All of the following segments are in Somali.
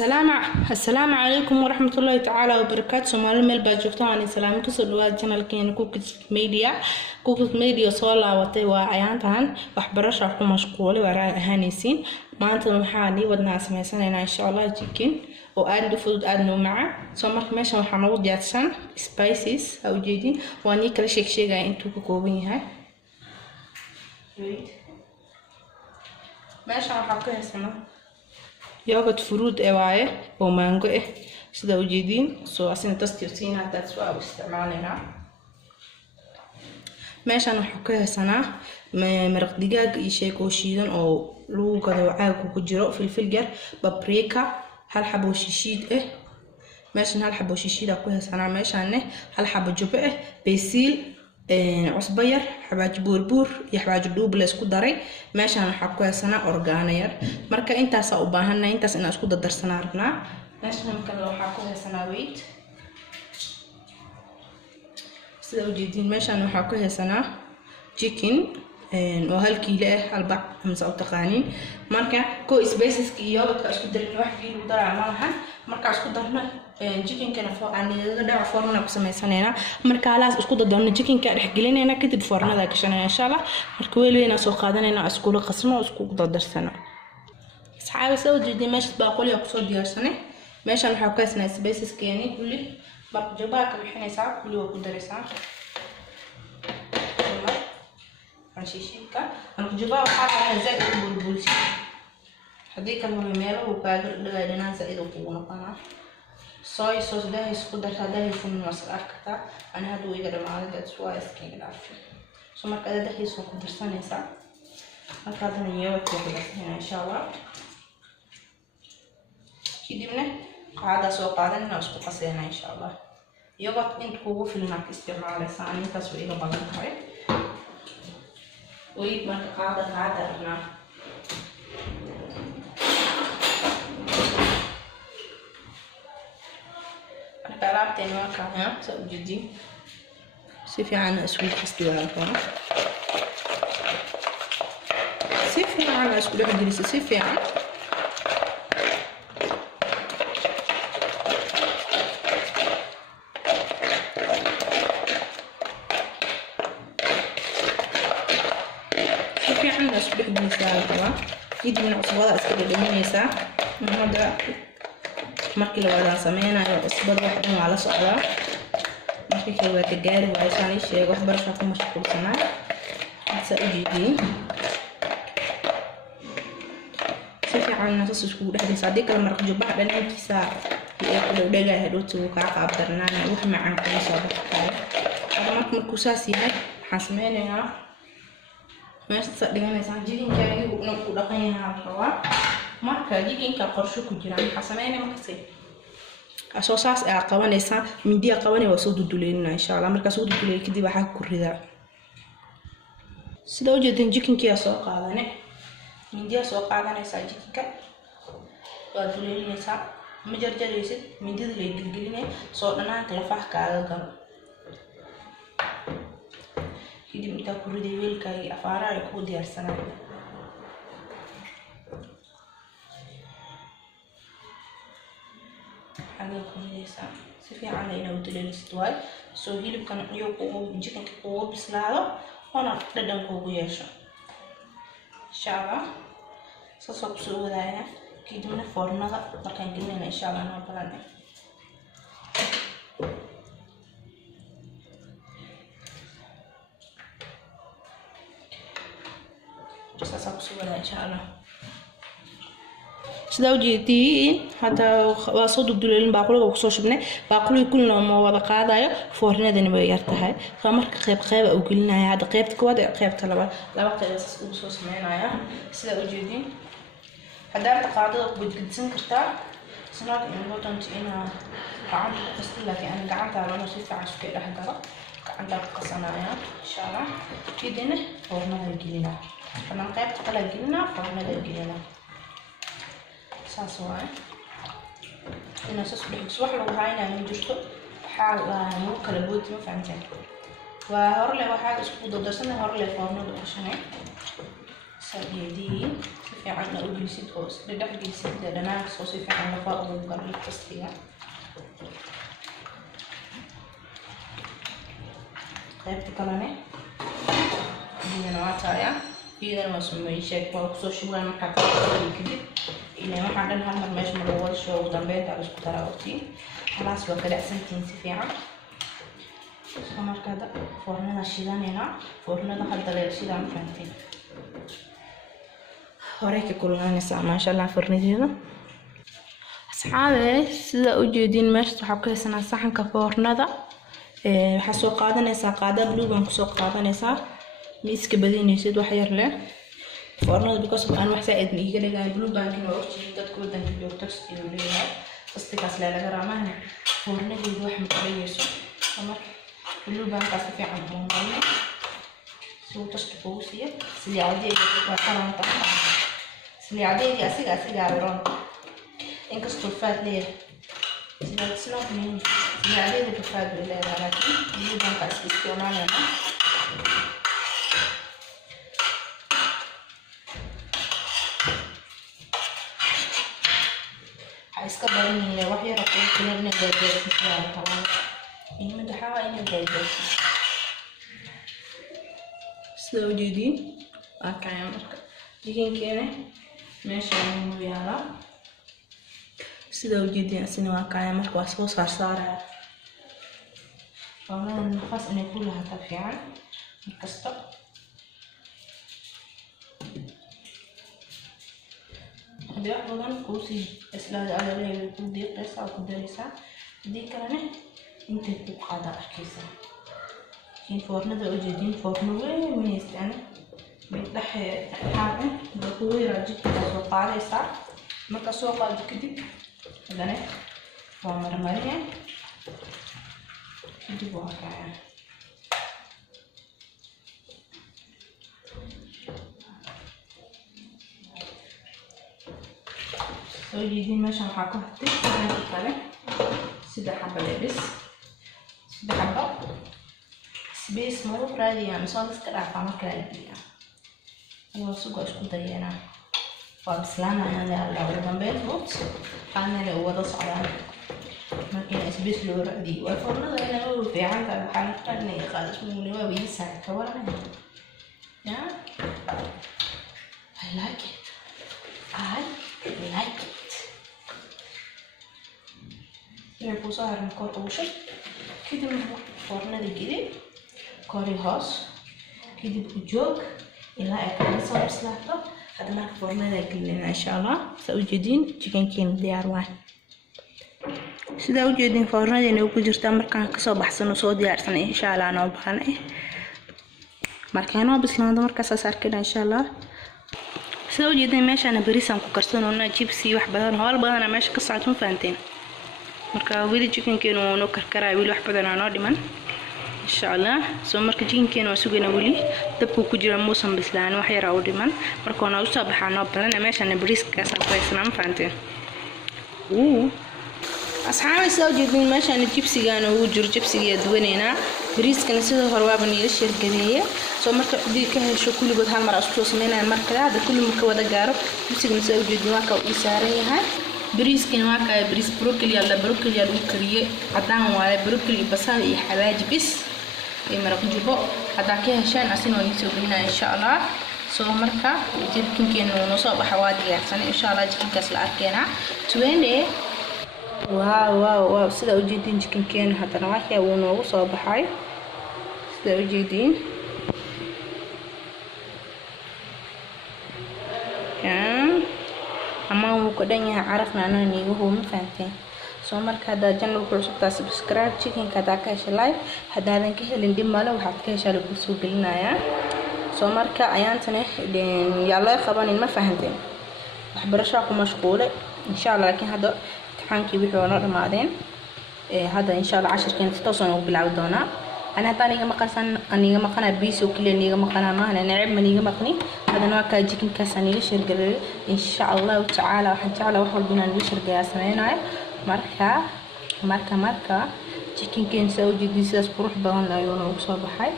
السلام عليكم ورحمة الله تعالى وبركاته. سومالي ميل baa joogtaan aan salaam ku soo dhawaad channelkeena Cookis Media soo laabatay waa ayaantan waxbarasho ku mashquulay waraa ahaanaysiin maanta waxaan wadnaa sameysanaynaa insha Allah chicken oo aad u fudud aad noo macaan soo marka meeshan waxaan ugu diyaarsan spices oo jeedin waa ni kala sheegay intuu ka kooban yahay meeshan waxaan ka haysanaa yogurt fruit waaye oo mango sida u jeedin soo asina tastirsiina that's why u isticmaalnaa meeshan waxaan ka haysanaa maraq digaag iyo shay oo shiidan oo lagu gado caag ku jiro filfil yar paprika hal xabo shishiid meeshan hal xabo shishiid ku haysanaa meeshan hal xabo jubbe basil cusbo yar xabaaji buur iyo xabaaji dhuub la isku daray meeshan waxa ku haysanaa orgaano yar marka intaas u baahanay intaas in isku dardarsanaa rabnaa meeshan kale waxa ku haysanaa wheat sida u jeedin meeshan waxa ku haysanaa chicken oo hal kiilo hal bac amsa u taqaanin marka ko spices iyo isku darin wax kiilo daraa malahan marka isku darna chicken kana aan dhac fornada ku sameeysanayna marka alaas isku darno chicken ka dhex gelinayna kadib fornada ka shanayna insha Allah marka weelina soo qaadanayna isku la qasno isku dardarsana asxaab soo jeedin meesha baaquli ku soo diyaarsanay meeshan waxa ku haysanaa spices keeni kulli baqjaba ka bixinaysa kulli oo ku daraysan شيشيكا أنا جباء وحاطة زائد بالبولشي هذيك المهمة وكاد لنا زائد وقونا قنا صويا صوص ده يسقط هذا يكون مسألة كتا أنا هدوء إذا ما هذا سوا إسكين العافية ثم كذا ده يسوق درسنا نسا أكاد نيجي وكذا هنا إن شاء الله كده منه قاعدة سوق قاعدة نسوق قصينا إن شاء الله يوقف إنت هو في الماك استعمال ثاني تسويه بعدين هاي ويب ما قاعدة هنا أنا بلعب تاني ما كان سوي جدي سيفي عنا أسود حستي على الفرن سيفي عنا أسود واحد جلسة سيفي عنا جدي من عصبات أسكت الدنيا هذا مركي لو هذا سمينا عصبات واحدة على صعدة مركي كوا تجارب وعشان يشيء وخبر شافوا مشكلة سنة سأجيبي سيف عنا نص شهور هذه صديق لما رجع بعد أنا كيسا يأكل ودجاج هدوت وكعك عبرنا وح معنا كل صباح هذا مركي كوساسي هاي حسمينا meesha dhiganaysan jirinka uu ku dhaqan yahay rabaa marka jirinka qorsho ku jira waxa sameeynaa markaas asoosaas ay qabanaysa mindiya qabanay waa soo duduleynaa insha Allah marka soo duduleey kadib waxa ku ridaa sida u jeedin jirinka soo qaadane mindiya soo qaadanaysa jirinka waa duleeynaysa ma jarjaraysid mindida la gilgilinay soo dhanaanka lafaha kaaga galo كده انت كل دي ويل كاي افارا يكون ديار سنه حاجه كويسه سيفي علينا ودليل استواي سو هيلب كان يوقو جيكن كو بسلاده وانا ددن كو يشو ان شاء الله سوسو سو ودايا كده من فورنada markaan gelinayna insha Allah noo badan إن شاء الله سداو جيتين حتى وصود الدليل باقول وقصوش بنا باقول يكون لهم وضع قاضي فورنا ذي نبيرتها فمرك خيب أو قلنا هذا قيب كواد قيب طلبة لا وقت وصوص معنا يا سداو جيتين هذا قاعدة بتقدسن كرتا سناد إنه تنتينا قاعد قصدي لك أنا قاعد على نصيف عشان كده هذا قاعد قصنا يا إن شاء الله كده فورنا ذي فمن قيبت قلق جلنا فهنا ذا جلنا ساسواي إنه ساسو بحكس وحلو هاينا من جشتو حال موكا لبوت ما فهمتين وهور لي واحد اسكو دردسنا هور لي فورنا دوشني سأجديه في عنا أقول سيد أوس بدح جلسيد لنا صوصي في عنا فاضل وقرب التسلية قيبت كلامي هي نوعتها إذا ما سمي شيء فوق شو أنا محتاج كده إذا ما حدا نهار ماشي مروج شو قدام بيت على سكوتر أوتي خلاص وكذا سنتين سفيعة سمر كذا فرنا الشيلان هنا فرنا ده حتى غير الشيلان فانتين هوريك كلنا نسمع ما شاء الله فرني هنا أصحابي سيدا وجودين ماشي حبكي سنة صحن كفورنا ده حسوا قادنيسا قادا بلوغان كسو قادنيسا miiska badinaysid wax yar leh foornada because aan wax saaid ma iga dhigay blue bank oo ortiid dadku wadanka joogto iyo leeyahay qastigaas la laga raamahay foornadeedu wax ma qariyayso ama blue bank ka fiican oo maalinta soo tasto boosiya sidii caadiga waa qaranta sidii caadiga asiga ron inkastoo faad leeyahay sidii snowman sidii caadiga faad leeyahay laakiin blue bank ka isticmaalana iska baranayna wax yar oo kale in gaadaysan tahay in madaxa in gaadaysan soo jeedin akaya marka digaankeena meesha uu yaala sida jeedin asina akaya marka waa soo saaraya waxaan nafas inay ku lahaata fiican markasta هذا أولاً كوسي إسلام على اللي يكون دي قصة أو كدرسة دي كلامه أنت تبقى هذا أكيسة كين فورنا ده وجدين فورنا وين يستعمل بيطلع حاجة بقوي راجع كسوق على ساعة ما كسوق على كده هذا فورنا مريء كده بوها soo jeedin meesha waxa ku hatay sidoo kale sida xabba lebis sida xabba space mo raadiya soo iska dhaafa marka la diiya oo suuqa isku dayana waa islaana aan la ugu dambeyn foot aan la wada socdaan marka space loo raadiyo waa fornada inay u fiican tahay waxaan qadnay qaadis muuni waa biisa ka waran ya I like it يعرفوا صار نكور أوشل كده من فرنا دقيقة كوري هاس كده بجوج إلا أكل صار بسلاطة هذا ما فرنا دقيقة إن شاء الله سوجدين chicken كين دياروان سيدا وجدين فرنا دينا وكجرتا مركان كسو بحسن وصو ديارسان إن شاء الله أنا وبخانة مركانو بسلاطة مركاسا صار كده إن شاء الله سو جدا ماشي أنا بريسان كوكرسون جيبسي wax badan howl badan meesha ka socdo faanteen marka wili chicken oo noo karkaray wili wax badan oo dhiman insha Allah soo marka chicken oo sugayna wili dabku ku jira muusan bislaan wax yar oo dhiman marka oo soo baxano badan meesha ana bariiska saaraysan faanteen asxaabi soo jeedin meesha ana jibsiga oo jir jibsiga duwanayna bariiskana sidoo hore waa baniga shirkadeeye soo marka dii ka hesho kulligood hal mar isku sameeyaan marka hada kulli marka wada gaaro jibsiga soo jeedin waa ka uu saaran yahay bariiskana waa ka bariis broccoli lagu kariye cadaan waaye broccoli basal iyo xawaaji bis iyo maraq jubo hada ka heshaan asina oo soo gelinaa insha Allah soo marka jibkinkeena oo soo baxa waa diyaarsan insha Allah jibkaas la arkeena 20 واو سيدا وجدين chicken كان هذا نوعه ونوع صوب حي سيدا وجدين كان أما هو كدنيا عرفنا أنا نيجو هو مفهمتين سو مركا هذا جنب كروسكتا سبسكرايب chicken كذا كاش لايف هذا هذا كه اللي ندم ماله وحط كاش على بسوق لنا يا سو مركا عيان تنه يلا خبرني ما فهمتين أحبرشاكم مشغولة إن شاء الله لكن هذا حنكي بيحونا رمادين هذا إن شاء الله 10 كنت توصلوا بالعودونا أنا تاني مقصن أني مقنا بيس وكل أني مقنا ما أنا نعب مني مقني هذا نوع كاجيكن كاساني لشرقة إن شاء الله تعالى وحتى وحول بنا لشرقة يا سمعنا marka chicken كان سوي جديد بروح بغن لا يونا وصوب حي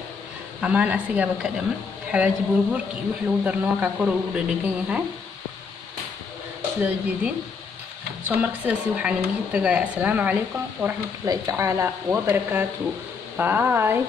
أمان أسيقا بكدم xawaaji burburki iyo wix lagu darno ka kor ugu dhadhagan yahay sida jeedin soo marka sidaas waxaan idin tagayaa assalaamu calaykum waraxmatullaahi tacaala wa barakaatuh bye